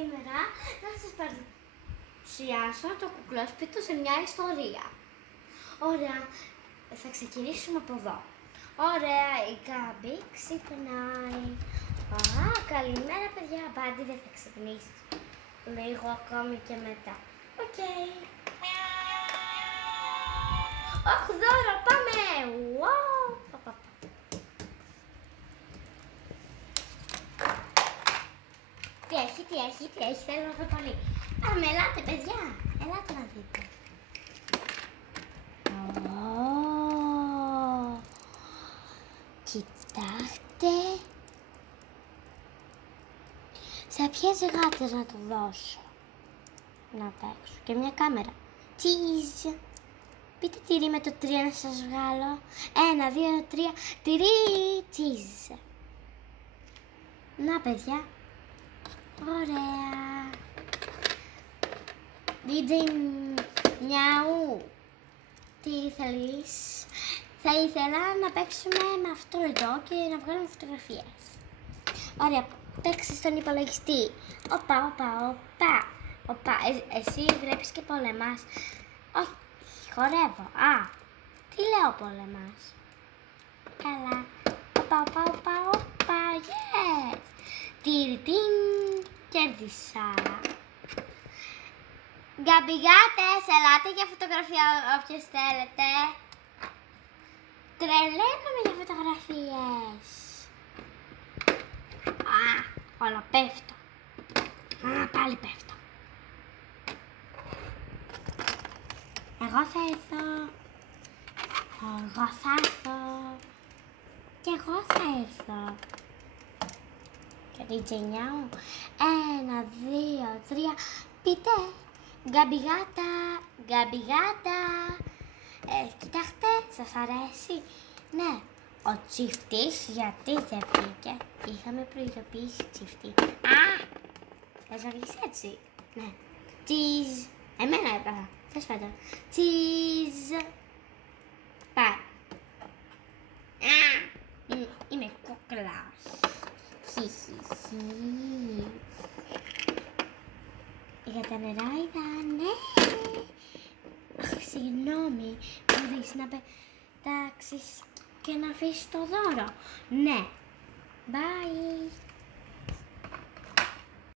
Σήμερα θα σας παρουσιάσω το κουκλόσπιτο σε μια ιστορία. Ωραία, θα ξεκινήσουμε από εδώ. Ωραία, η Γκάμπη ξυπνάει. Καλημέρα παιδιά, Μπάντι δεν θα ξυπνήσεις. Λίγο ακόμη και μετά. Οκ. Ωχ, δώρο, πάμε! Wow. Τι έχει, θέλω να δω πολύ. Πάμε, ελάτε παιδιά, ελάτε να δείτε. Κοιτάξτε. Σε ποιες γάτες να το δώσω? Να παίξω και μια κάμερα. Cheese. Πείτε τυρί με το 3 να σας βγάλω. 1, 2, 3. Τυρί, cheese. Να παιδιά. Ωραία. DJ Μιαού. Τι θέλεις? Θα ήθελα να παίξουμε με αυτό εδώ και να βγάλουμε φωτογραφίες. Ωραία, παίξε στον υπολογιστή. Οπα. Εσύ βλέπεις και πολεμάς. Όχι, χορεύω. Τι λέω πολεμάς? Καλά. Οπα, yes. Τυριτίν, κέρδισα. Γκαμπιγάτες, ελάτε για φωτογραφία όποιος θέλετε. Τρελαίνομαι για φωτογραφίες. Όλα πέφτω. Πάλι πέφτω. Εγώ θα έρθω. Και εγώ θα έρθω. Και την τζενιά μου. 1, 2, 3. Πείτε. Γκαμπιγάτα. Κοιτάξτε, σας αρέσει? Ναι. Ο τσιφτής γιατί δεν βγήκε? Είχαμε προειδοποιήσει τσιφτή. Θες να βγεις έτσι? Ναι. Cheese. Εμένα έπρεπε. Θες πάντα. Cheese. Πάει. Είμαι κούκλας. Χιχιχι. Για τα νεράιδα, ναι. Συγγνώμη, μπορείς να πετάξεις και να αφήσεις το δώρο? Ναι. Bye.